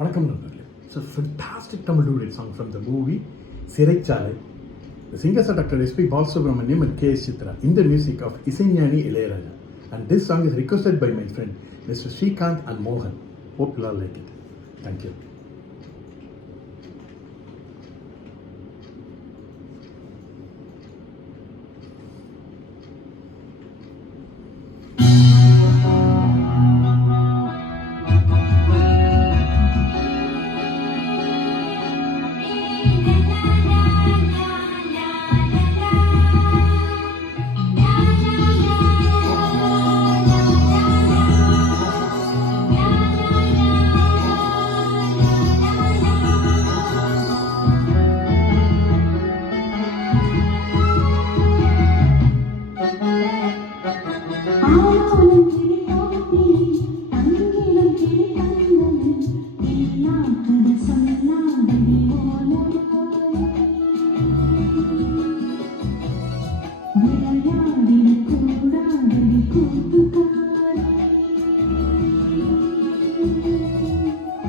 வணக்கம் நண்பர்களே. It's a fantastic Tamil duet song from the movie சிறைச்சாலை. The singers are Dr. S.P. Balasubramaniam and K.S. Chitra in the music of Isaignani Ilayaraja. And this song is requested by my friend Mr. Srikanth and Mohan. Hope you all like it. Thank you.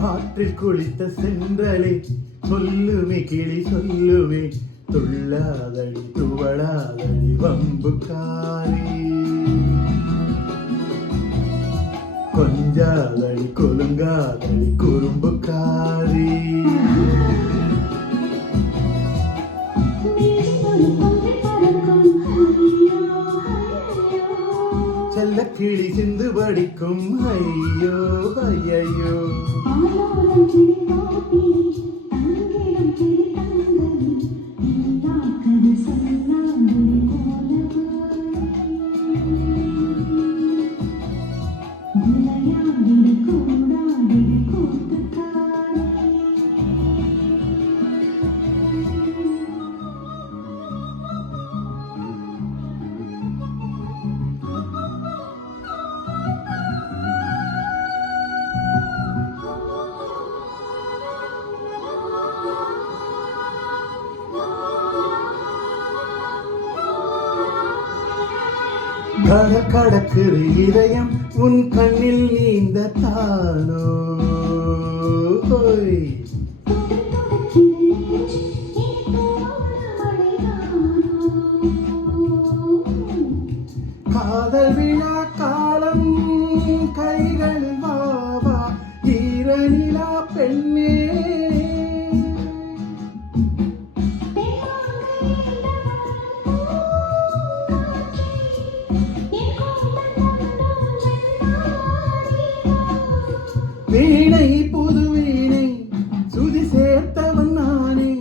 ஆற்றில் குளித்த சென்றலை சொல்லுமே கிளி சொல்லுமே துள்ளாதடி துவளாதடி வம்புக்காரி கொஞ்சாதடி கொலுங்காதடி குறும்புக்காரி செல்ல கிளி சிந்து படிக்கும் ஐயோ ஐயோ கடக்குது இதயம் உன் கண்ணில் நீந்த தானோ காதல் விழா காலம் கைகள் வாவா ஈரநிலா பெண்ணே வீணை புது வீணை சுதி சேர்த்தவன் நானே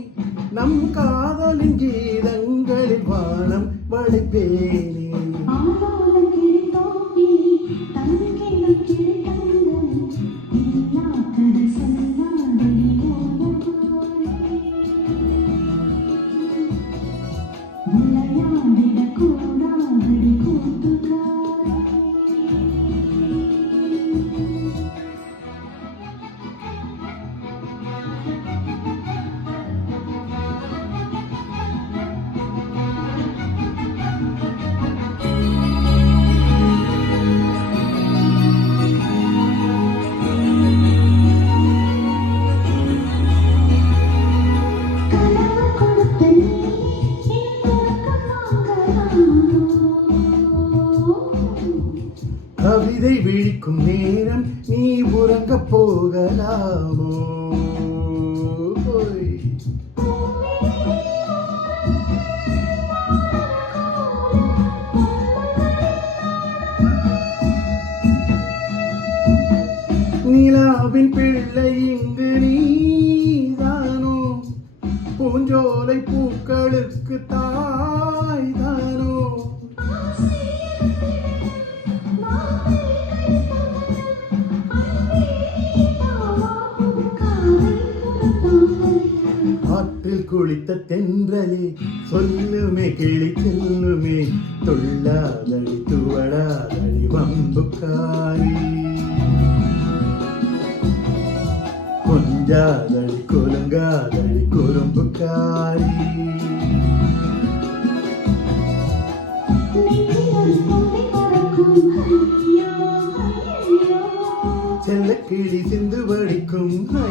நம் காதலின் கீதங்களில் வானம் வளைப்பேனே கவிதை விழிக்கும் நேரம் நீ உறங்க போகலாமோ நிலாவின் பிள்ளை இங்கு நீதானோ பூஞ்சோலை பூக்களுக்கு தாய்தானோ ஆற்றில் குளித்த தென்றலே சொல்லுமே கிளி செல்லுமே துள்ளாதடி துவளாதடி வம்புக்காரி கொஞ்சாதடி கொலுங்காதடி குறும்புக்காரி செல்ல கிளி சிந்து வடிக்கும் ஹை